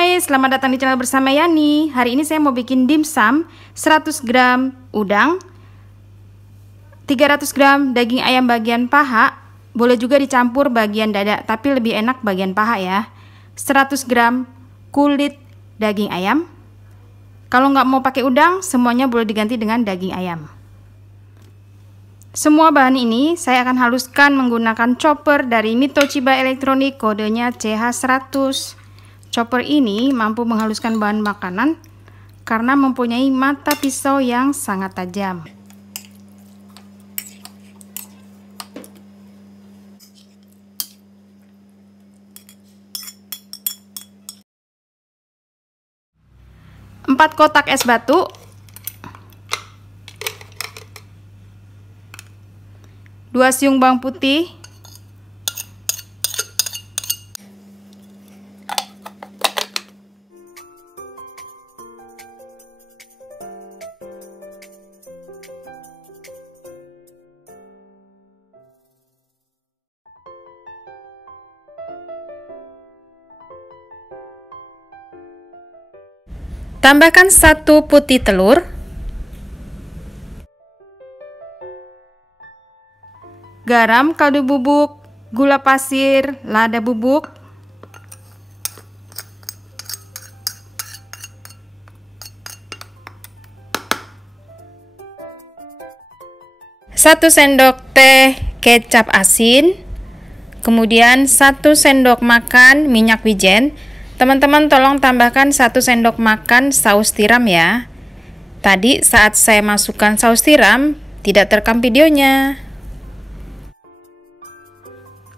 Hai, selamat datang di channel bersama Yani. Hari ini saya mau bikin dimsum 100 gram udang, 300 gram daging ayam bagian paha. Boleh juga dicampur bagian dada, tapi lebih enak bagian paha ya. 100 gram kulit daging ayam. Kalau nggak mau pakai udang, semuanya boleh diganti dengan daging ayam. Semua bahan ini saya akan haluskan menggunakan chopper dari Toshiba Electronics, kodenya CH100. Chopper ini mampu menghaluskan bahan makanan karena mempunyai mata pisau yang sangat tajam. Empat kotak es batu, 2 siung bawang putih, 1 putih telur, garam, kaldu bubuk, gula pasir, lada bubuk, satu sendok teh kecap asin, kemudian 1 sendok makan minyak wijen. Teman-teman tolong tambahkan 1 sendok makan saus tiram ya. Tadi saat saya masukkan saus tiram tidak terekam videonya.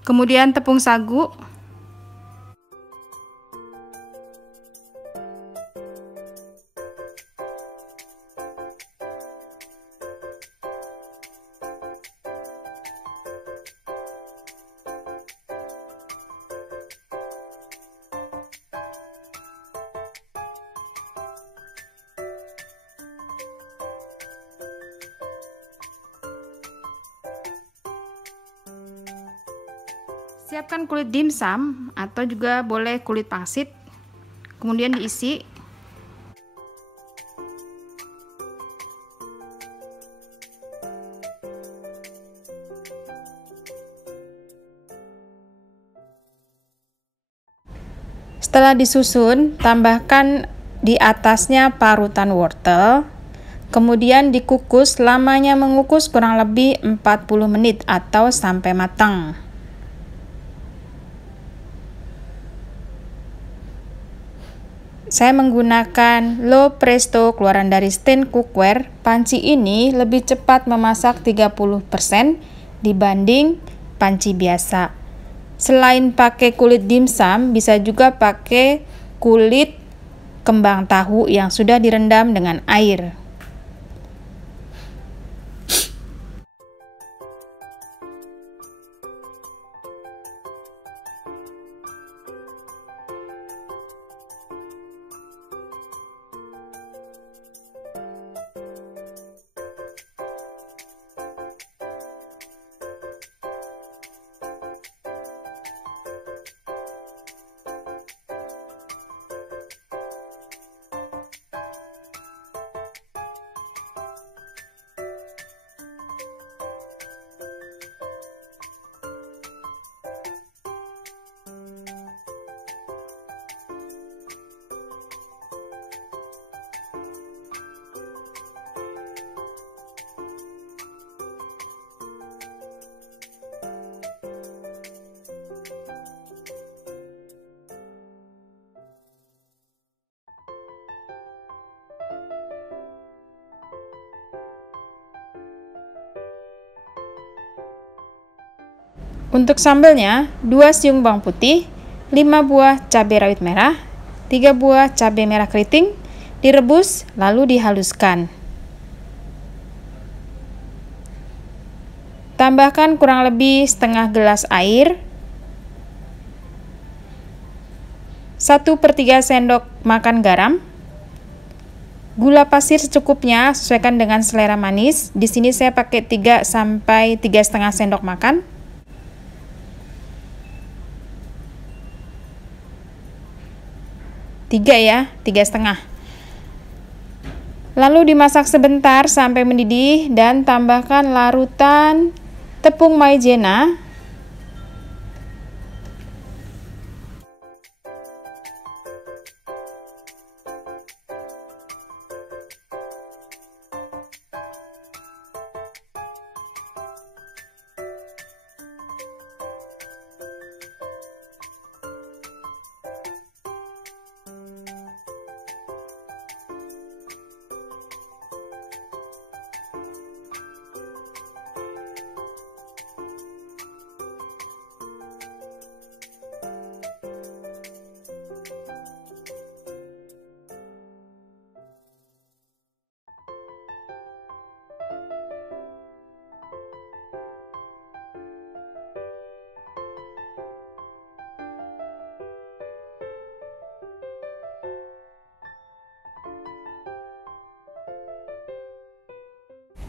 Kemudian tepung sagu, siapkan kulit dimsum atau juga boleh kulit pangsit, kemudian diisi. Setelah disusun, tambahkan di atasnya parutan wortel, kemudian dikukus. Lamanya mengukus kurang lebih 40 menit atau sampai matang. Saya menggunakan low presto keluaran dari Stain Cookware. Panci ini lebih cepat memasak 30% dibanding panci biasa. Selain pakai kulit dimsum, bisa juga pakai kulit kembang tahu yang sudah direndam dengan air. Untuk sambelnya, 2 siung bawang putih, 5 buah cabai rawit merah, 3 buah cabai merah keriting, direbus lalu dihaluskan. Tambahkan kurang lebih setengah gelas air, 1/3 sendok makan garam, gula pasir secukupnya, sesuaikan dengan selera manis. Di sini saya pakai 3 sampai 3,5 sendok makan. 3 ya, 3,5. Lalu dimasak sebentar sampai mendidih dan tambahkan larutan tepung maizena.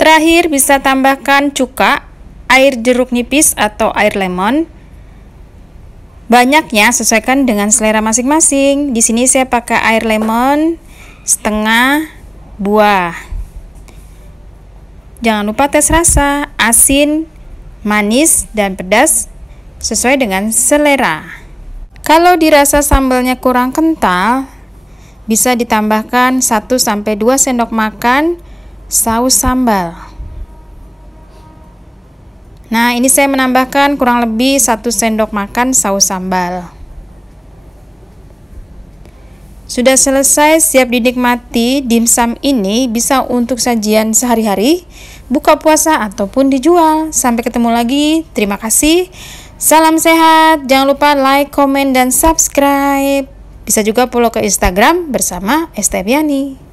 Terakhir bisa tambahkan cuka, air jeruk nipis atau air lemon. Banyaknya sesuaikan dengan selera masing-masing. Di sini saya pakai air lemon setengah buah. Jangan lupa tes rasa, asin, manis, dan pedas sesuai dengan selera. Kalau dirasa sambalnya kurang kental, bisa ditambahkan 1-2 sendok makan saus sambal. Nah, ini saya menambahkan kurang lebih 1 sendok makan saus sambal. Sudah selesai, siap dinikmati. Dimsum ini bisa untuk sajian sehari-hari, buka puasa ataupun dijual. Sampai ketemu lagi. Terima kasih. Salam sehat. Jangan lupa like, komen, dan subscribe. Bisa juga follow ke Instagram bersama Esteviani.